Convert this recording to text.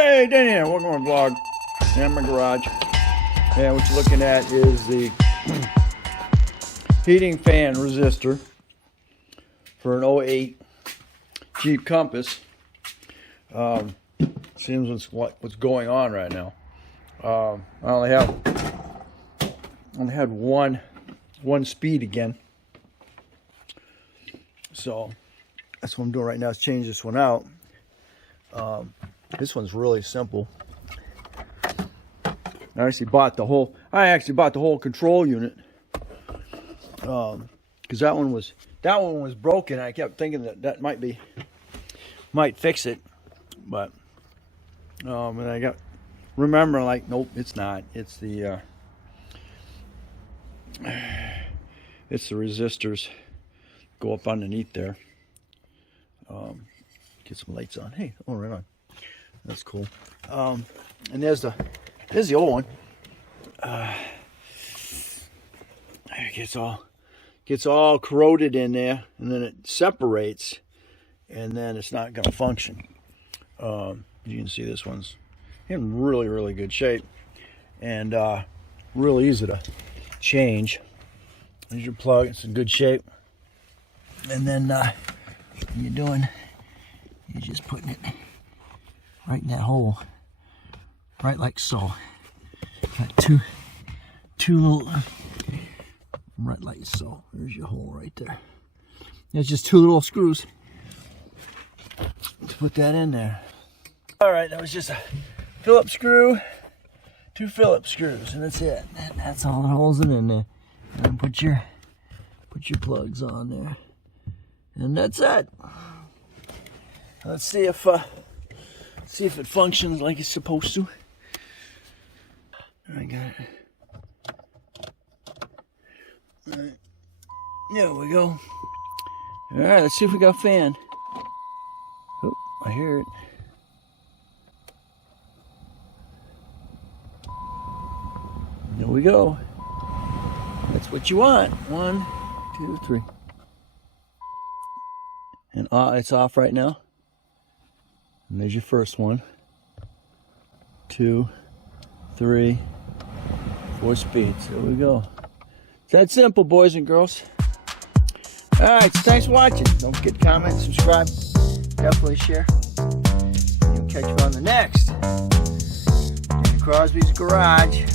Hey, Dan here. Welcome to my vlog. And my garage. And what you're looking at is the heating fan resistor for an 08 Jeep Compass. Seems what's going on right now. I only had one speed again. So that's what I'm doing right now, is change this one out. This one's really simple. I actually bought the whole control unit, because that one was broken. I kept thinking that might fix it, but and I remember, like, nope, it's not. It's the resistors go up underneath there. Get some lights on. Hey, oh, right on. That's cool. And there's the old one. It gets all corroded in there, and then it separates, and then it's not going to function. You can see this one's in really good shape, and real easy to change. There's your plug. It's in good shape. And then you're just putting it right in that hole, right like so. Got two little, right like so. There's your hole right there. There's just two little screws to put that in there. All right, that was just a Phillips screw, two Phillips screws, and that's it. That's all that holds it in there. And then put your plugs on there, and that's it. Let's see if it functions like it's supposed to. I got it. All right. There we go. All right, let's see if we got a fan. Oh, I hear it. There we go. That's what you want. 1, 2, 3. And it's off right now. And there's your first one. 2, 3, 4 speeds. There we go. It's that simple, boys and girls. Alright, so thanks for watching. Don't forget to comment, subscribe, definitely share. And we'll catch you on the next in Crosby's Garage.